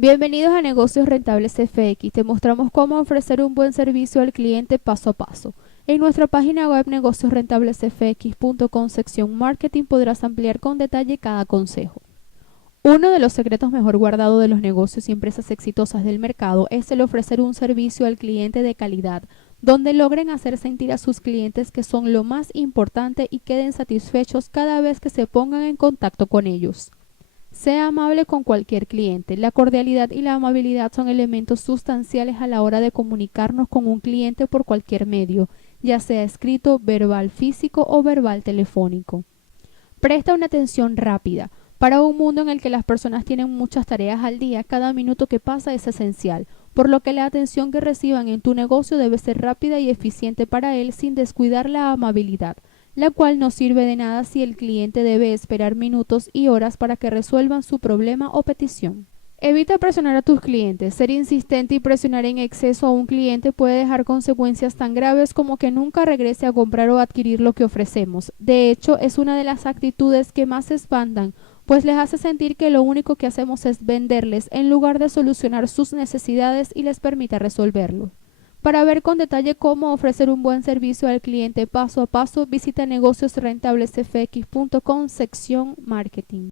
Bienvenidos a Negocios Rentables FX. Te mostramos cómo ofrecer un buen servicio al cliente paso a paso. En nuestra página web negociosrentablesfx.com sección Marketing podrás ampliar con detalle cada consejo. Uno de los secretos mejor guardados de los negocios y empresas exitosas del mercado es el ofrecer un servicio al cliente de calidad, donde logren hacer sentir a sus clientes que son lo más importante y queden satisfechos cada vez que se pongan en contacto con ellos. Sea amable con cualquier cliente. La cordialidad y la amabilidad son elementos sustanciales a la hora de comunicarnos con un cliente por cualquier medio, ya sea escrito, verbal, físico o verbal telefónico. Presta una atención rápida. Para un mundo en el que las personas tienen muchas tareas al día, cada minuto que pasa es esencial, por lo que la atención que reciban en tu negocio debe ser rápida y eficiente para él sin descuidar la amabilidad, la cual no sirve de nada si el cliente debe esperar minutos y horas para que resuelvan su problema o petición. Evita presionar a tus clientes. Ser insistente y presionar en exceso a un cliente puede dejar consecuencias tan graves como que nunca regrese a comprar o adquirir lo que ofrecemos. De hecho, es una de las actitudes que más se espantan, pues les hace sentir que lo único que hacemos es venderles en lugar de solucionar sus necesidades y les permita resolverlo. Para ver con detalle cómo ofrecer un buen servicio al cliente paso a paso, visita negociosrentablesfx.com sección Marketing.